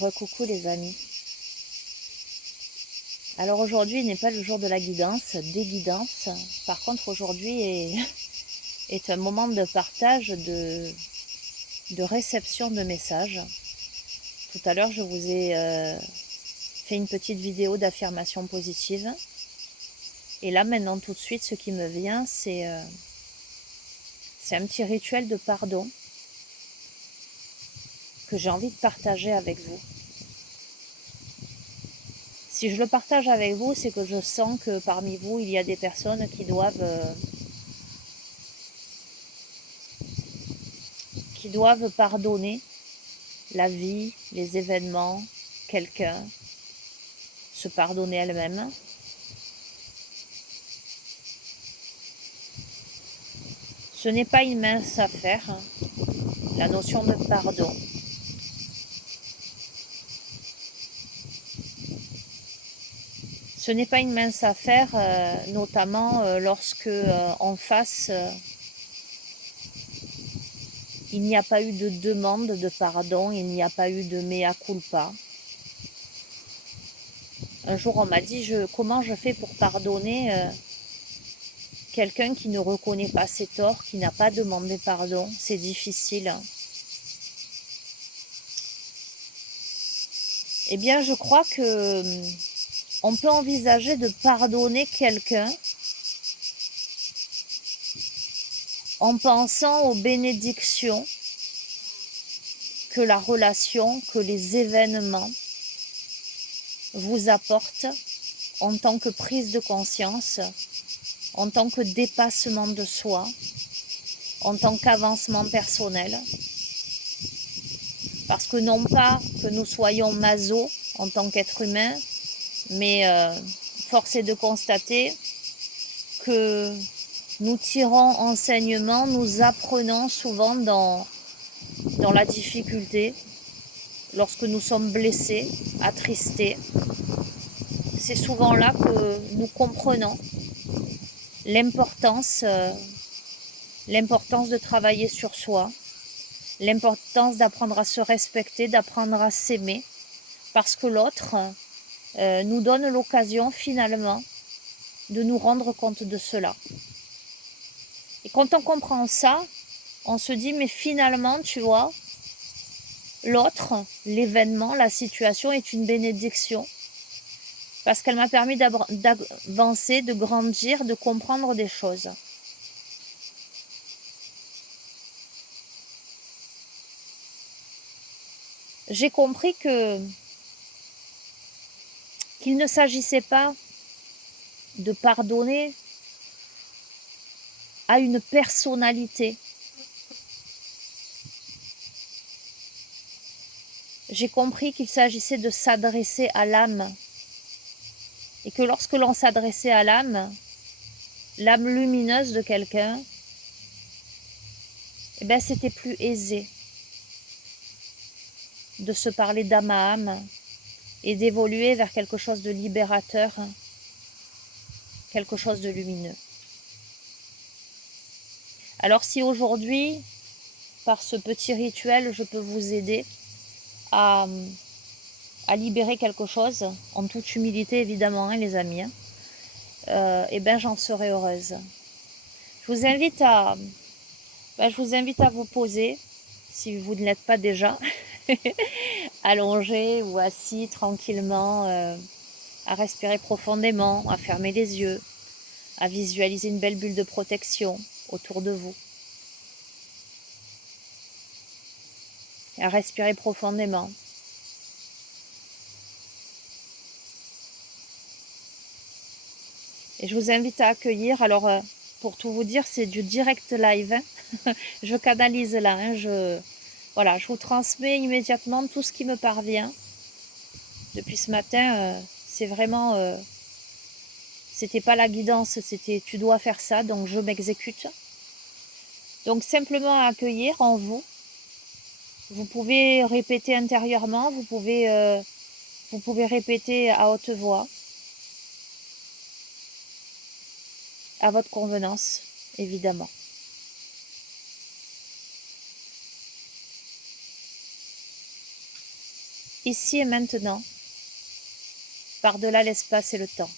Recoucou les amis. Alors aujourd'hui n'est pas le jour de la guidance, des guidances. Par contre aujourd'hui est un moment de partage, de réception de messages. Tout à l'heure je vous ai fait une petite vidéo d'affirmation positive. Et là maintenant tout de suite ce qui me vient c'est un petit rituel de pardon que j'ai envie de partager avec vous. Si je le partage avec vous, c'est que je sens que parmi vous, il y a des personnes qui doivent pardonner la vie, les événements, quelqu'un, se pardonner elle-même. Ce n'est pas une mince affaire, la notion de pardon. Ce n'est pas une mince affaire, notamment lorsque en face, il n'y a pas eu de demande de pardon, il n'y a pas eu de mea culpa. Un jour, on m'a dit, comment je fais pour pardonner quelqu'un qui ne reconnaît pas ses torts, qui n'a pas demandé pardon? C'est difficile. Eh bien, je crois que on peut envisager de pardonner quelqu'un en pensant aux bénédictions que la relation, que les événements vous apportent en tant que prise de conscience, en tant que dépassement de soi, en tant qu'avancement personnel. Parce que non pas que nous soyons maso en tant qu'être humain, mais force est de constater que nous tirons enseignement, nous apprenons souvent dans la difficulté, lorsque nous sommes blessés, attristés. C'est souvent là que nous comprenons l'importance de travailler sur soi, l'importance d'apprendre à se respecter, d'apprendre à s'aimer, parce que l'autre nous donne l'occasion finalement de nous rendre compte de cela. Et quand on comprend ça, on se dit, mais finalement, tu vois, l'autre, l'événement, la situation est une bénédiction, parce qu'elle m'a permis d'avancer, de grandir, de comprendre des choses. J'ai compris qu'il ne s'agissait pas de pardonner à une personnalité. J'ai compris qu'il s'agissait de s'adresser à l'âme. Et que lorsque l'on s'adressait à l'âme lumineuse de quelqu'un, eh bien c'était plus aisé de se parler d'âme à âme et d'évoluer vers quelque chose de libérateur, quelque chose de lumineux. Alors si aujourd'hui, par ce petit rituel, je peux vous aider à libérer quelque chose, en toute humilité évidemment, hein, les amis, eh bien j'en serai heureuse. Je vous invite à vous poser, si vous ne l'êtes pas déjà, allongé ou assis tranquillement, à respirer profondément, à fermer les yeux, à visualiser une belle bulle de protection autour de vous. À respirer profondément. Et je vous invite à accueillir, alors pour tout vous dire, c'est du direct live, hein. Je canalise là, hein. Je vous transmets immédiatement tout ce qui me parvient. Depuis ce matin, c'est vraiment, c'était pas la guidance, c'était tu dois faire ça, donc je m'exécute. Donc simplement à accueillir en vous. Vous pouvez répéter intérieurement, vous pouvez répéter à haute voix, à votre convenance, évidemment. ici et maintenant, par-delà l'espace et le temps,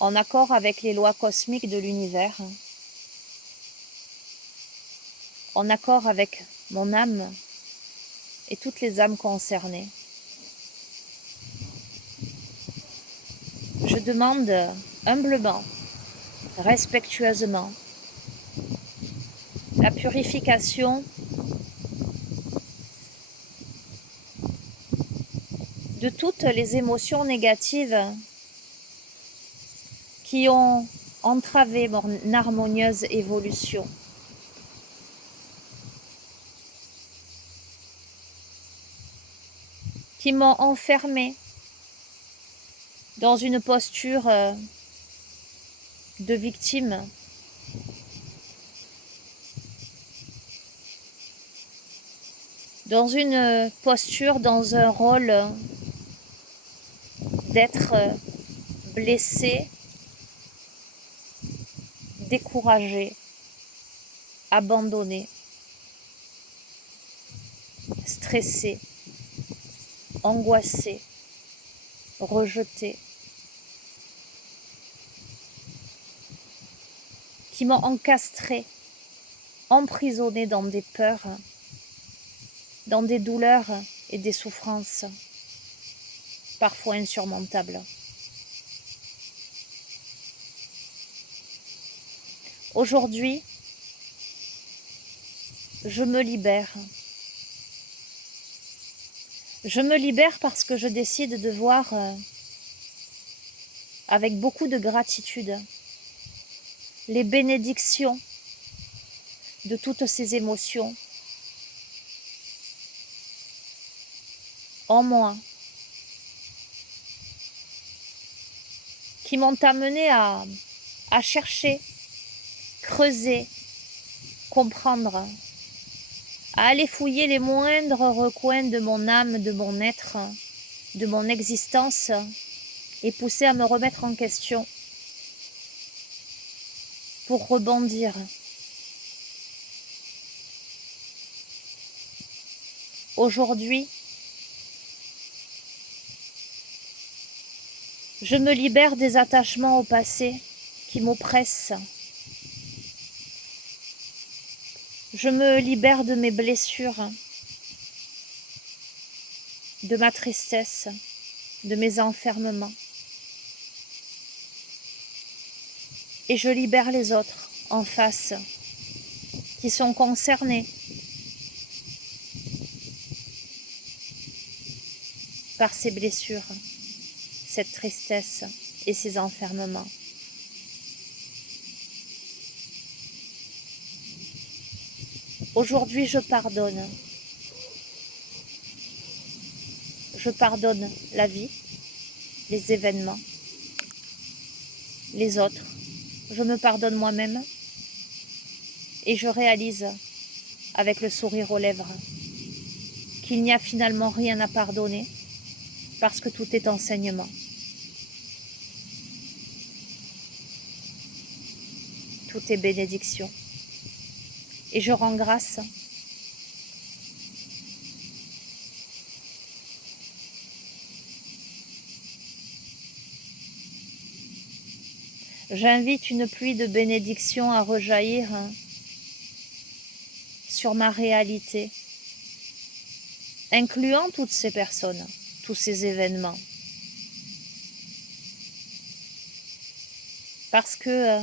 en accord avec les lois cosmiques de l'univers, en accord avec mon âme et toutes les âmes concernées. Je demande humblement, respectueusement, la purification de toutes les émotions négatives qui ont entravé mon harmonieuse évolution. Qui m'ont enfermé dans une posture de victime, dans une posture, dans un rôle d'être blessé, découragé, abandonné, stressé, angoissé, rejeté, qui m'ont encastré, emprisonné dans des peurs, dans des douleurs et des souffrances, parfois insurmontables. Aujourd'hui, je me libère. Je me libère parce que je décide de voir avec beaucoup de gratitude les bénédictions de toutes ces émotions en moi, qui m'ont amené à chercher, creuser, comprendre, à aller fouiller les moindres recoins de mon âme, de mon être, de mon existence, et pousser à me remettre en question pour rebondir. Aujourd'hui, je me libère des attachements au passé qui m'oppressent. Je me libère de mes blessures, de ma tristesse, de mes enfermements. Et je libère les autres en face qui sont concernés par ces blessures, cette tristesse et ces enfermements. Aujourd'hui, je pardonne. Je pardonne la vie, les événements, les autres. Je me pardonne moi-même et je réalise avec le sourire aux lèvres qu'il n'y a finalement rien à pardonner parce que tout est enseignement. Tout est bénédiction. Et je rends grâce j'invite une pluie de bénédictions à rejaillir sur ma réalité, incluant toutes ces personnes, tous ces événements. Parce que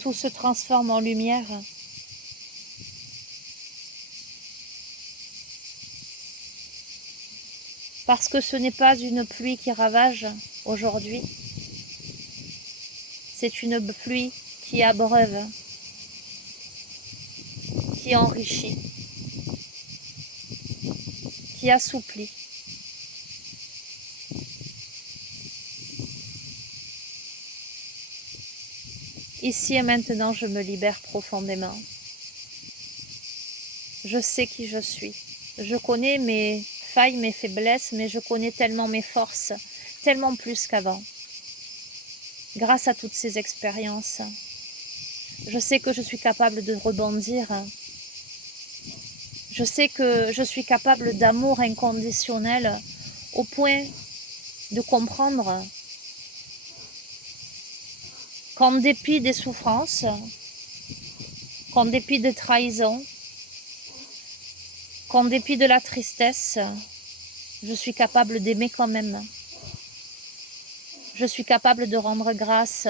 tout se transforme en lumière. Parce que ce n'est pas une pluie qui ravage aujourd'hui, c'est une pluie qui abreuve, qui enrichit, qui assouplit. Ici et maintenant, je me libère profondément. Je sais qui je suis. Je connais mes failles, mes faiblesses, mais je connais tellement mes forces, tellement plus qu'avant. Grâce à toutes ces Je sais que je suis capable d'amour inconditionnel au point de comprendre qu'en dépit des souffrances, qu'en dépit des trahisons, qu'en dépit de la tristesse, je suis capable d'aimer quand même. Je suis capable de rendre grâce.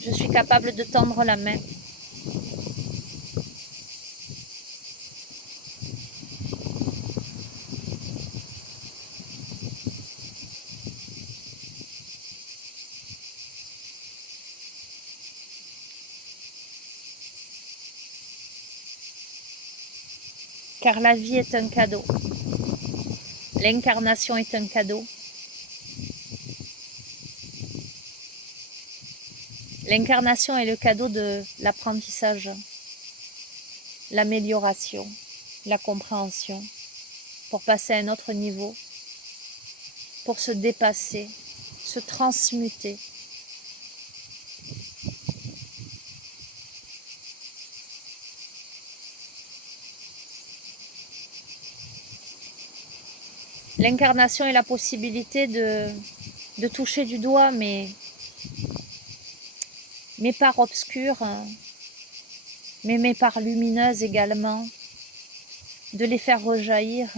Je suis capable de tendre la main. Car la vie est un cadeau. L'incarnation est un cadeau. L'incarnation est le cadeau de l'apprentissage, l'amélioration, la compréhension, pour passer à un autre niveau, pour se dépasser, se transmuter. L'incarnation est la possibilité de toucher du doigt mes parts obscures, mais mes parts lumineuses également, de les faire rejaillir.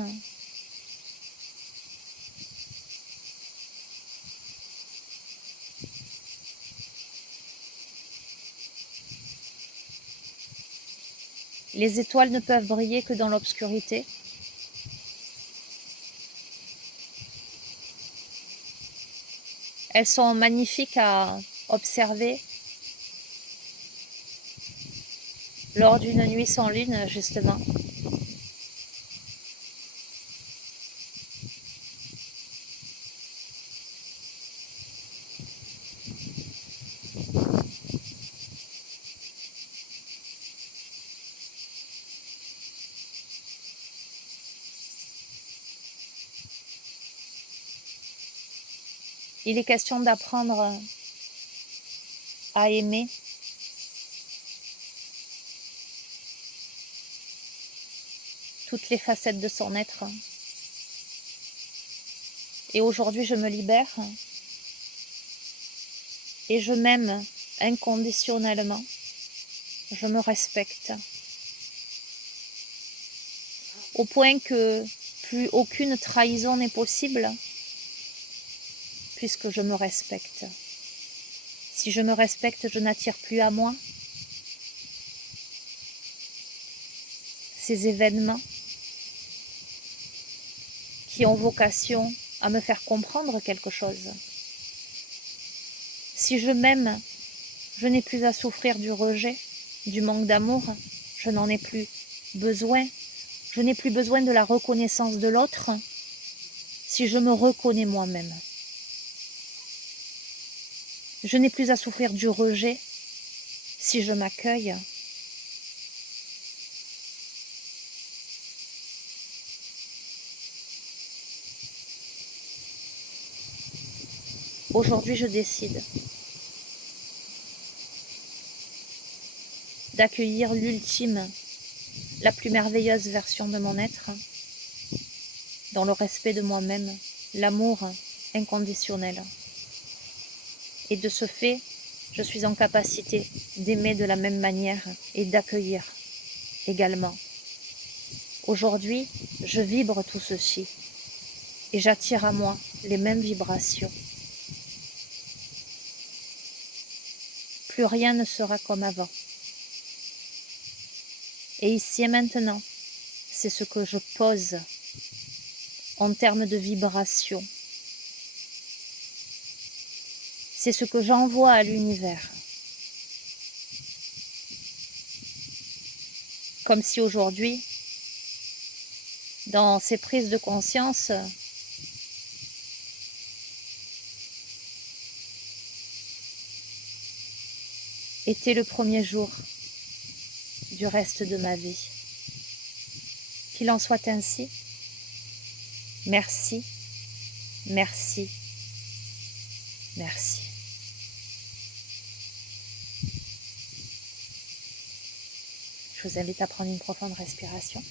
Les étoiles ne peuvent briller que dans l'obscurité. Elles sont magnifiques à observer lors d'une nuit sans lune, justement. Il est question d'apprendre à aimer. Toutes les facettes de son être. Et aujourd'hui, je me libère et je m'aime inconditionnellement. Je me respecte. Au point que plus aucune trahison n'est possible, puisque je me respecte. Si je me respecte, je n'attire plus à moi ces événements qui ont vocation à me faire comprendre quelque chose. Si je m'aime, je n'ai plus à souffrir du rejet, du manque d'amour, je n'en ai plus besoin. Je n'ai plus besoin de la reconnaissance de l'autre si je me reconnais moi-même. Je n'ai plus à souffrir du rejet si je m'accueille. Aujourd'hui, je décide d'accueillir l'ultime, la plus merveilleuse version de mon être, dans le respect de moi-même, l'amour inconditionnel. Et de ce fait, je suis en capacité d'aimer de la même manière et d'accueillir également. Aujourd'hui, je vibre tout ceci et j'attire à moi les mêmes vibrations. Plus rien ne sera comme avant. Et ici et maintenant, c'est ce que je pose en termes de vibration. C'est ce que j'envoie à l'univers. Comme si aujourd'hui, dans ces prises de conscience, était le premier jour du reste de ma vie. Qu'il en soit ainsi. Merci, merci, merci. Je Je vous invite à prendre une profonde respiration.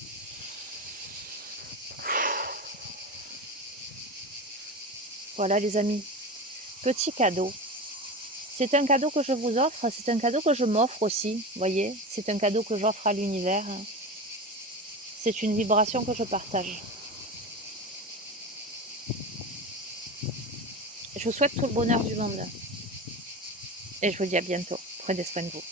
Voilà les amis, petit cadeau. C'est un cadeau que je vous offre, c'est un cadeau que je m'offre aussi, vous voyez. C'est un cadeau que j'offre à l'univers. C'est une vibration que je partage. Je vous souhaite tout le bonheur du monde. Et je vous dis à bientôt. Prenez soin de vous.